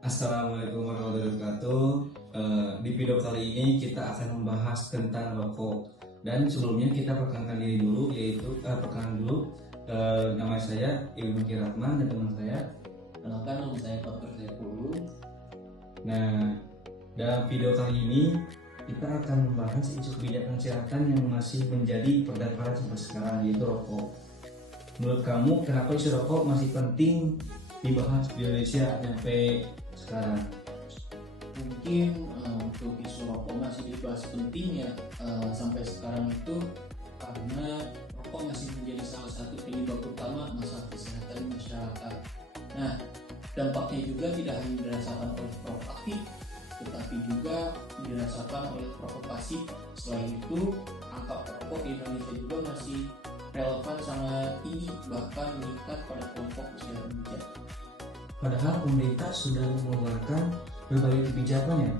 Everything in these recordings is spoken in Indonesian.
Assalamualaikum warahmatullahi wabarakatuh. Di video kali ini kita akan membahas tentang rokok. Dan sebelumnya kita perkenalkan diri dulu, yaitu nama saya Ibnu Kiratman dan teman saya. Kenalkan, nama saya Dr. Saiful. Nah, dalam video kali ini kita akan membahas isu kebijakan kesehatan yang masih menjadi perdebatan sampai sekarang, yaitu rokok. Menurut kamu, kenapa isu rokok masih penting dibahas di Indonesia sampai sekarang? Mungkin untuk isu rokok masih dibahas penting ya sampai sekarang itu karena rokok masih menjadi salah satu penyebab utama masalah kesehatan masyarakat. Nah, dampaknya juga tidak hanya dirasakan oleh perokok aktif, tetapi juga dirasakan oleh perokok pasif. Selain itu, angka perokok di Indonesia juga masih relevan sangat tinggi, bahkan meningkat pada kelompok usia remaja. Padahal pemerintah sudah mengeluarkan berbagai kebijakan ya,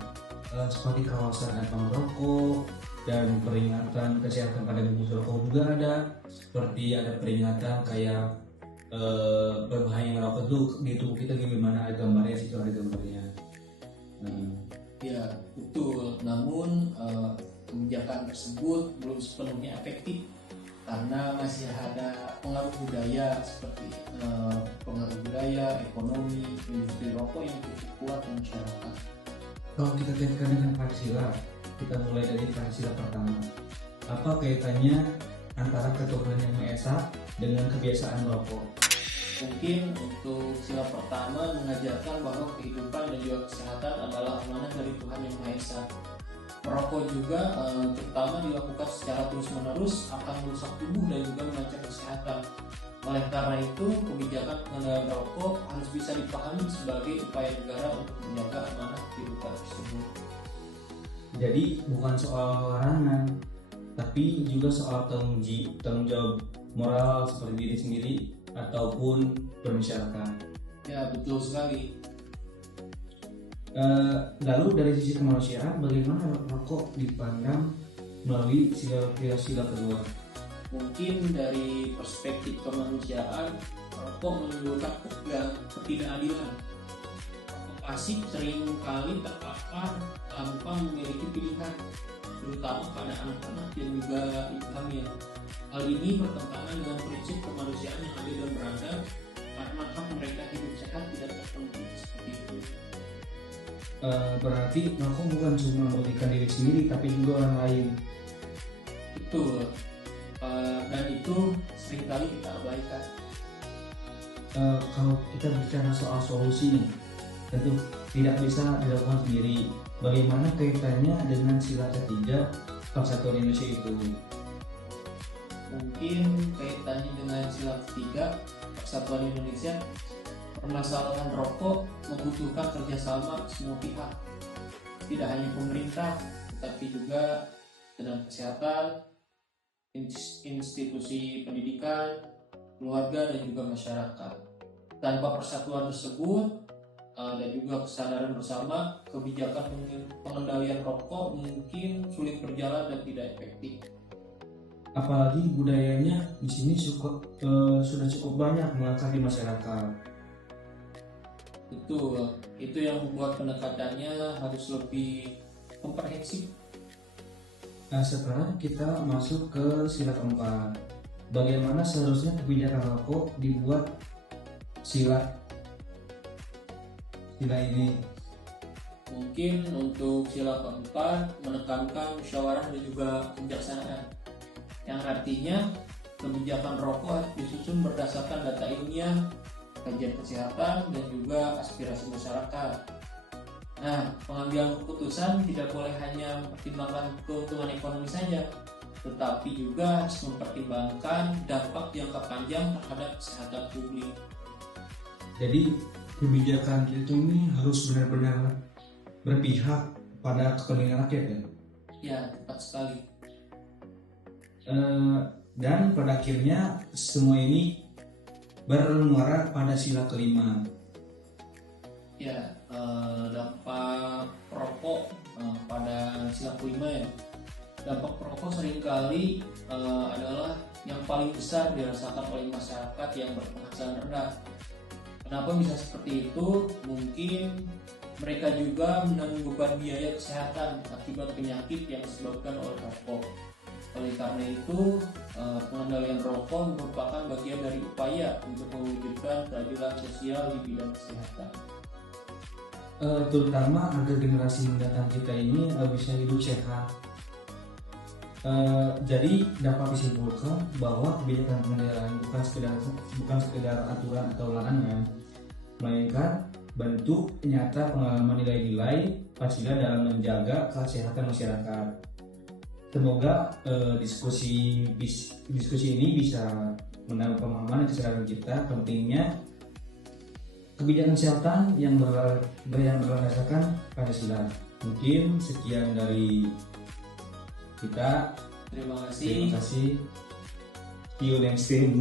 seperti kawasan tanpa merokok dan peringatan kesehatan pada bungkus rokok juga ada. Seperti ada peringatan kayak berbahaya merokok itu di tubuh kita gimana, ada gambarnya situ, ada gambarnya. Ya betul, namun kebijakan tersebut belum sepenuhnya efektif karena masih ada pengaruh budaya seperti pengaruh budaya, ekonomi, industri rokok yang cukup kuat di masyarakat. Kalau kita kaitkan dengan Pancasila, kita mulai dari Pancasila pertama. Apa kaitannya antara ketuhanan yang Maha Esa dengan kebiasaan merokok? Mungkin untuk sila pertama mengajarkan bahwa kehidupan dan juga kesehatan adalah amanah dari Tuhan Yang Maha Esa. Merokok juga terutama dilakukan secara terus-menerus akan merusak tubuh dan juga mengancam kesehatan. Oleh karena itu, kebijakan pengendalian rokok harus bisa dipahami sebagai upaya negara untuk menjaga amanah kehidupan tersebut. Jadi bukan soal larangan, tapi juga soal tanggung jawab moral seperti diri sendiri ataupun bermasyarakat. Ya betul sekali. Lalu dari sisi kemanusiaan, bagaimana rokok dipandang melalui sila kedua? Mungkin dari perspektif kemanusiaan, rokok menimbulkan ketidakadilan. Rokok pasif seringkali terpapar tanpa memiliki pilihan, terutama pada anak-anak dan juga ibu hamil. Hal ini bertentangan dengan prinsip kemanusiaan yang adil dan beradab, karena hak mereka hidup sehat tidak terpenuhi seperti itu. Berarti rokok bukan cuma merugikan diri sendiri, tapi juga orang lain. Betul. Dan itu seringkali kita abaikan. Kalau kita bicara soal solusi nih, tentu tidak bisa dilakukan sendiri. Bagaimana kaitannya dengan sila ketiga Persatuan Indonesia itu? Mungkin kaitannya dengan sila ketiga Persatuan Indonesia, permasalahan rokok membutuhkan kerjasama semua pihak, tidak hanya pemerintah, tetapi juga tenaga kesehatan, institusi pendidikan, keluarga, dan juga masyarakat. Tanpa persatuan tersebut dan juga kesadaran bersama, kebijakan pengendalian rokok mungkin sulit berjalan dan tidak efektif. Apalagi budayanya di sini sudah cukup banyak melekat di masyarakat. Betul, itu yang membuat pendekatannya harus lebih komprehensif. Nah, sekarang kita masuk ke sila keempat. Bagaimana seharusnya kebijakan rokok dibuat sila ini? Mungkin untuk sila keempat menekankan musyawarah dan juga kebijaksanaan, yang artinya kebijakan rokok disusun berdasarkan data ilmiah, kajian kesehatan, dan juga aspirasi masyarakat. Nah, pengambilan keputusan tidak boleh hanya mempertimbangkan keuntungan ekonomi saja, tetapi juga harus mempertimbangkan dampak jangka panjang terhadap kesehatan publik. Jadi kebijakan itu ini harus benar-benar berpihak pada kepentingan rakyat ya? Ya, tepat sekali. Dan pada akhirnya semua ini bermuara pada sila kelima. Ya, dampak perokok pada sila kelima ya. Dampak perokok seringkali adalah yang paling besar dirasakan oleh masyarakat yang berpenghasilan rendah. Kenapa bisa seperti itu? Mungkin mereka juga menanggung beban biaya kesehatan akibat penyakit yang disebabkan oleh rokok. Oleh karena itu, pengendalian rokok merupakan bagian dari upaya untuk mewujudkan keadilan sosial di bidang kesehatan. Terutama agar generasi mendatang kita ini bisa hidup sehat. Jadi dapat disimpulkan bahwa kebijakan pengendalian bukan sekedar aturan atau larangan, melainkan bentuk nyata pengalaman nilai-nilai Pancasila dalam menjaga kesehatan masyarakat. Semoga diskusi ini bisa menambah pemahaman dan kesadaran kita pentingnya kebijakan kesehatan yang berlandaskan Pancasila. Mungkin sekian dari kita. Terima kasih. See you next time.